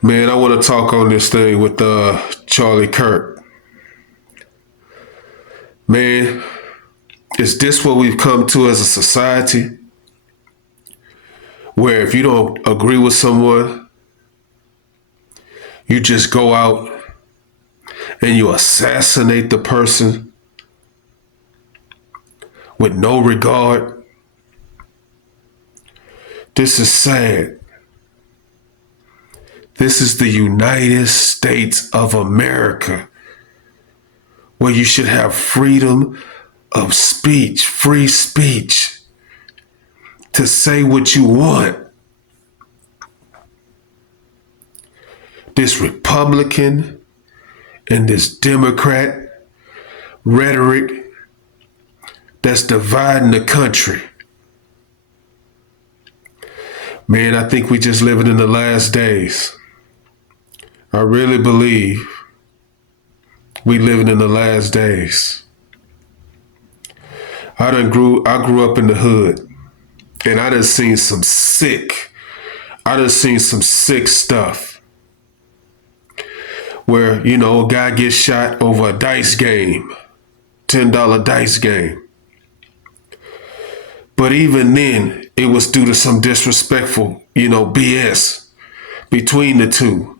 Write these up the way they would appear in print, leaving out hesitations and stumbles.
Man, I want to talk on this thing with Charlie Kirk. Man, is this what we've come to as a society? Where if you don't agree with someone, you just go out and you assassinate the person with no regard? This is sad. This is the United States of America, where you should have freedom of speech, free speech, to say what you want. This Republican and this Democrat rhetoric that's dividing the country. Man, I think we just living in the last days. I really believe we living in the last days. I grew up in the hood, and I done seen some sick stuff where, a guy gets shot over a dice game, $10 dice game. But even then, it was due to some disrespectful, BS between the two,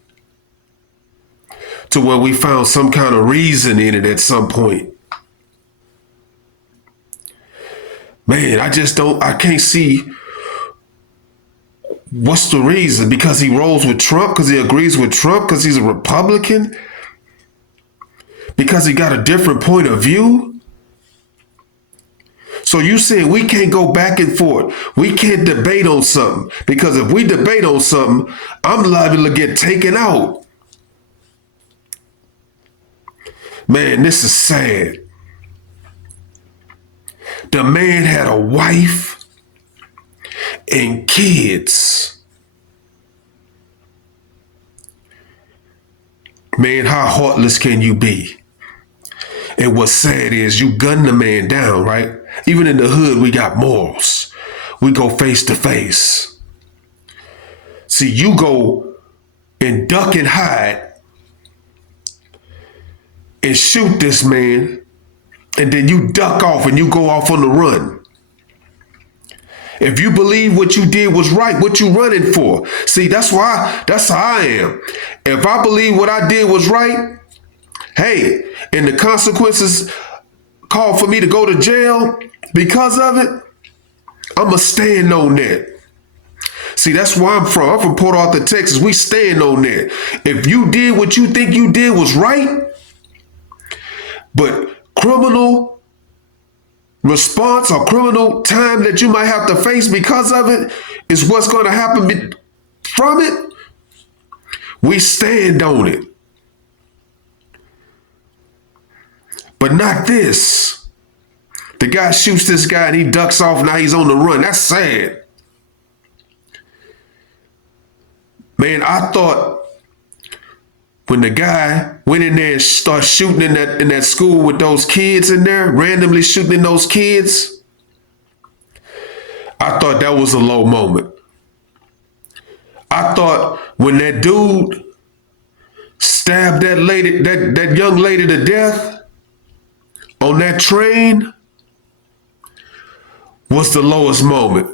to where we found some kind of reason in it at some point. Man, I can't see what's the reason. Because he rolls with Trump, because he agrees with Trump, because he's a Republican, because he got a different point of view. So you saying we can't go back and forth. We can't debate on something, because if we debate on something, I'm liable to get taken out. Man, this is sad. The man had a wife and kids. Man, how heartless can you be? And what's sad is you gun the man down, right? Even in the hood, we got morals. We go face to face. See, you go and duck and hide and shoot this man, and then you duck off and you go off on the run. If you believe what you did was right, what you running for? See, that's how I am. If I believe what I did was right, hey, and the consequences call for me to go to jail because of it, I'ma stand on that. See, that's where I'm from. I'm from Port Arthur, Texas. We stand on that. If you did what you think you did was right, but criminal response or criminal time that you might have to face because of it is what's going to happen from it, we stand on it. But not this. The guy shoots this guy and he ducks off. Now he's on the run. That's sad. Man, I thought when the guy went in there and started shooting in that school with those kids in there, randomly shooting those kids, I thought that was a low moment. I thought when that dude stabbed that lady, that young lady to death on that train, was the lowest moment.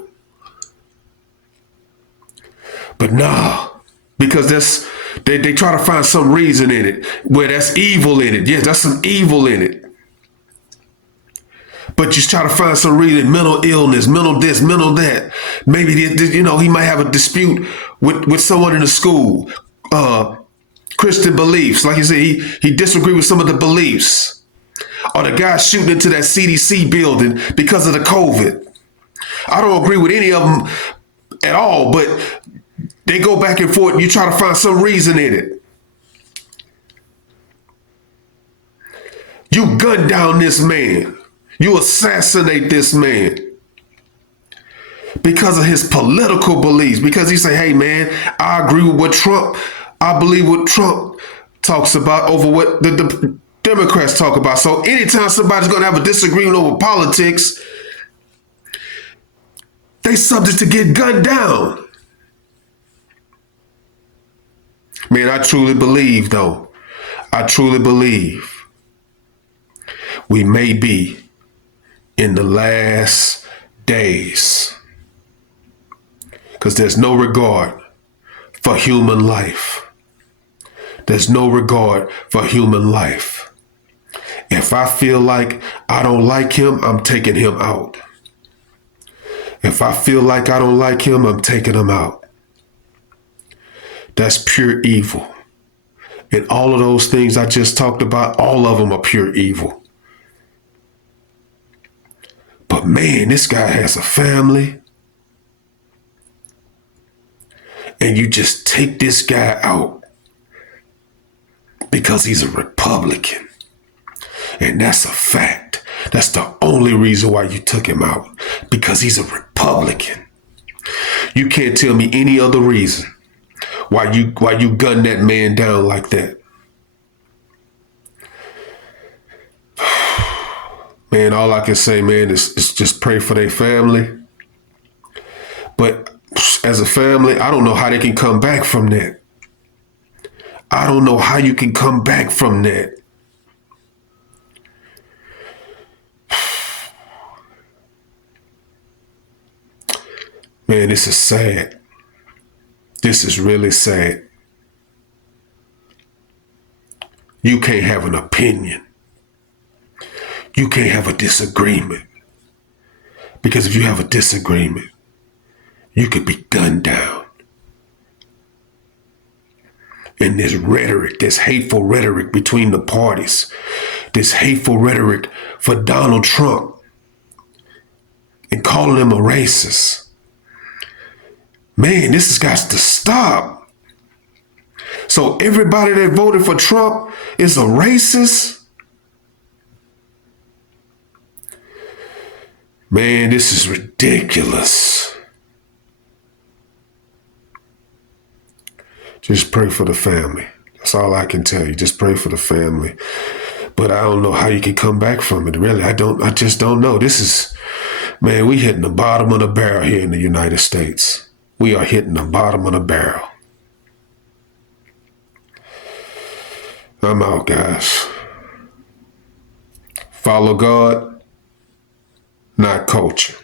But nah, because they try to find some reason in it where that's evil in it. Yes, that's some evil in it. But you try to find some reason, mental illness, mental this, mental that. Maybe, he might have a dispute with someone in the school. Christian beliefs. Like you said, he disagreed with some of the beliefs. Or the guy shooting into that CDC building because of the COVID. I don't agree with any of them at all, but they go back and forth and you try to find some reason in it. You gun down this man. You assassinate this man because of his political beliefs. Because he say, hey man, I agree with what Trump, I believe what Trump talks about over what the Democrats talk about. So anytime somebody's going to have a disagreement over politics, they subject to get gunned down. Man, I truly believe, though. I truly believe we may be in the last days because there's no regard for human life. There's no regard for human life. If I feel like I don't like him, I'm taking him out. If I feel like I don't like him, I'm taking him out. That's pure evil. And all of those things I just talked about, all of them are pure evil. But man, this guy has a family. And you just take this guy out because he's a Republican. And that's a fact. That's the only reason why you took him out, because he's a Republican. You can't tell me any other reason why you gun that man down like that. Man, all I can say, man, is just pray for their family. But as a family, I don't know how they can come back from that. I don't know how you can come back from that. Man, this is sad. This is really sad. You can't have an opinion. You can't have a disagreement. Because if you have a disagreement, you could be gunned down. And this rhetoric, this hateful rhetoric between the parties, this hateful rhetoric for Donald Trump and calling him a racist. Man, this has got to stop. So everybody that voted for Trump is a racist? Man, this is ridiculous. Just pray for the family. That's all I can tell you. Just pray for the family. But I don't know how you can come back from it. Really, I just don't know. This is, man, we hitting the bottom of the barrel here in the United States. We are hitting the bottom of the barrel. I'm out, guys. Follow God, not culture.